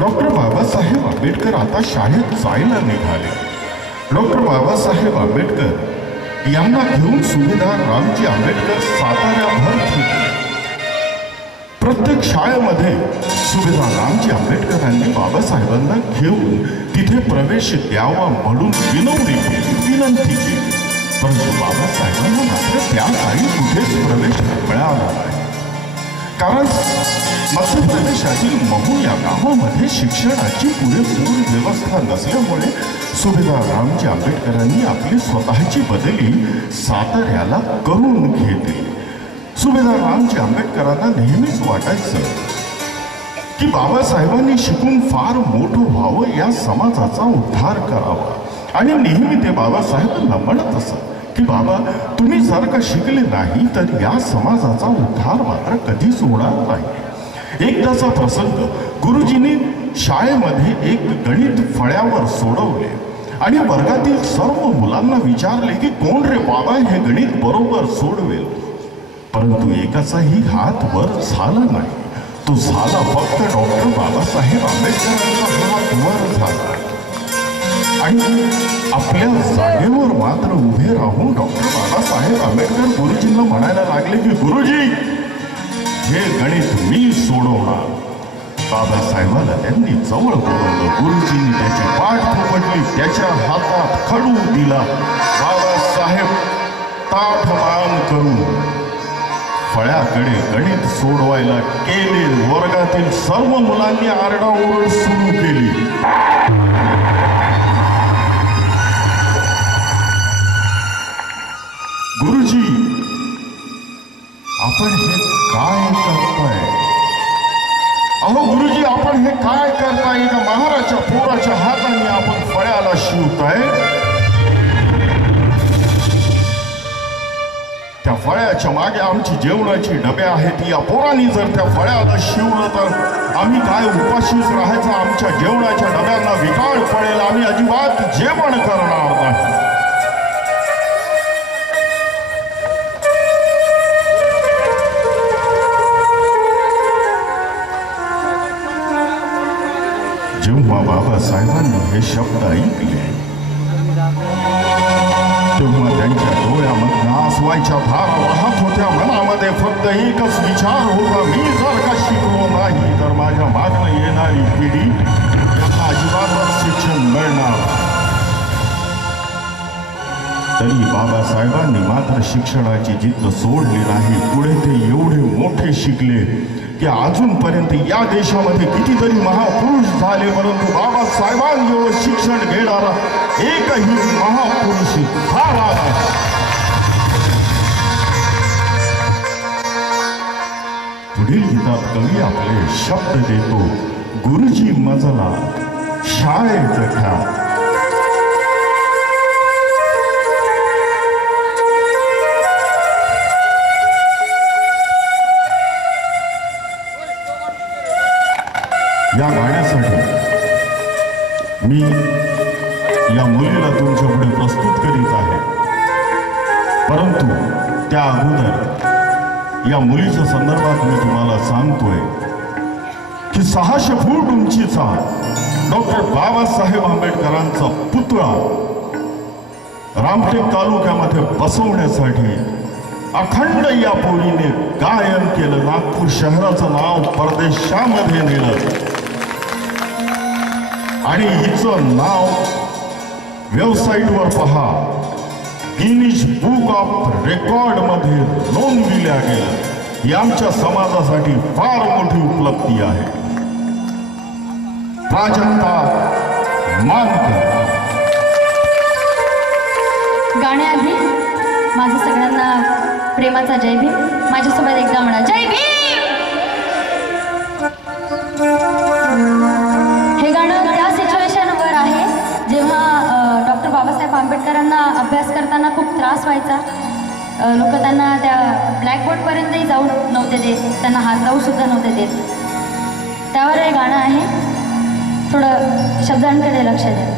Doctor Babasaheb Ambedkar आता शाळेत जायला निघाले. डॉक्टर बाबासाहेब आंबेडकर यांना घेऊन सुभेदार रामजी आंबेडकर साताऱ्याभर फिरले. प्रत्येक शाळेमध्ये सुभेदार रामजी आंबेडकरांनी बाबासाहेबांना घेऊन तिथे प्रवेश द्यावा म्हणून विनंती केली. परंतु बाबासाहेबांना मात्र त्या काळी कुठेच प्रवेश मिळाला नाही. कारण मध्य प्रदेशातील महू या गावामध्ये शिक्षणाची पुरेपूर व्यवस्था नसल्यामुळे सुभेदार रामजी आंबेडकरांनी आपली स्वतःची बदली साताऱ्याला करून घेतली. सुभेदार रामजी आंबेडकरांना नेहमीच वाटायचं की बाबासाहेबांनी शिकून फार मोठं व्हावं, या समाजाचा उद्धार करावा. आणि नेहमी ते बाबासाहेबांना म्हणत असत की बाबा, तुम्ही जर का शिकले नाही तर या समाजाचा उद्धार मात्र कधीच होणार नाही. एकदाचा प्रसंग, गुरुजींनी शाळेमध्ये एक गणित फळ्यावर सोडवले आणि वर्गातील सर्व मुलांना विचारले की कोण रे बाबा हे गणित बरोबर सोडवेल. परंतु एकाचाही हात वर झाला नाही. तो झाला फक्त डॉक्टर बाबासाहेब आंबेडकरांचा हात वर झाला. आणि आपल्या जागेवर मात्र उभे राहून डॉक्टर बाबासाहेब आंबेडकर गुरुजींना म्हणायला लागले की गुरुजी, हे गणित मी सोडवणार. बाबासाहेबांना त्यांनी जवळ बोलवलं. गुरुजींनी त्याची पाठ थोपटली, त्याच्या हातात खडू दिला. बाबासाहेब ताठ मान करून फळ्याकडे गणित सोडवायला केले. वर्गातील सर्व मुलांनी आरडाओरड सुरू केली. गुरुजी, आपण हे काय करताय? अहो गुरुजी, आपण हे काय करताय? एका महाराच्या पोराच्या हाताने आपण फळ्याला शिवताय. त्या फळ्याच्या मागे आमची जेवणाची डबे आहेत. या पोरांनी जर त्या फळ्याला शिवलं तर आम्ही काय उपाशीच राहायचं? आमच्या जेवणाच्या डब्यांना विकाळ पडेल. आम्ही अजिबात जेवण करणार नाही. जेव्हा बाबासाहेबांनी हे शब्द ऐकले तेव्हा त्यांच्या डोळ्यामधून आसवायच्या धारा वाहत होत्या. मनामध्ये फक्त एकच विचार होता, मी जर का शिकलो नाही तर माझ्या मागणं येणारी पिढी यांना अजिबातच शिक्षण मिळणार. तरी बाबासाहेबांनी मात्र शिक्षणाची जिद्द सोडली नाही. पुढे ते एवढे मोठे शिकले की अजूनपर्यंत या देशामध्ये कितीतरी महापुरुष झाले, परंतु बाबासाहेबांजवळ शिक्षण घेणारा एकही महापुरुष झाला नाही. पुढील गीतात कवी आपले शब्द देतो, गुरुजी मजला शाळेत ठ्या. या गाण्यासाठी मी या मुलीला तुमच्या पुढे प्रस्तुत करीत आहे. परंतु त्या अगोदर या मुलीच्या संदर्भात मी तुम्हाला सांगतोय की 600 फूट उंचीचा डॉक्टर बाबासाहेब आंबेडकरांचा पुतळा रामटेक तालुक्यामध्ये बसवण्यासाठी अखंड या पोरीने गायन केलं. नागपूर शहराचं नाव परदेशामध्ये नेलं आणि हिचं नाव वेबसाईटवर पहा, गिनीज बुक ऑफ रेकॉर्ड मध्ये नोंदविल्या गेलं. ही आमच्या समाजासाठी फार मोठी उपलब्धी आहे. प्राजक्ता मानकर. गाण्याआधी माझं सगळ्यांना प्रेमाचा जय भीम. माझ्यासोबत एकदा म्हणा, जय भीम. हे गाणं त्या सिच्युएशनवर आहे जेव्हा डॉक्टर बाबासाहेब आंबेडकरांना अभ्यास करताना खूप त्रास व्हायचा. लोक त्यांना त्या ब्लॅकबोर्डपर्यंतही जाऊ नव्हते देत, त्यांना हात लावू सुद्धा नव्हते देत. त्यावर हे गाणं आहे. थोडं शब्दांकडे लक्ष द्या.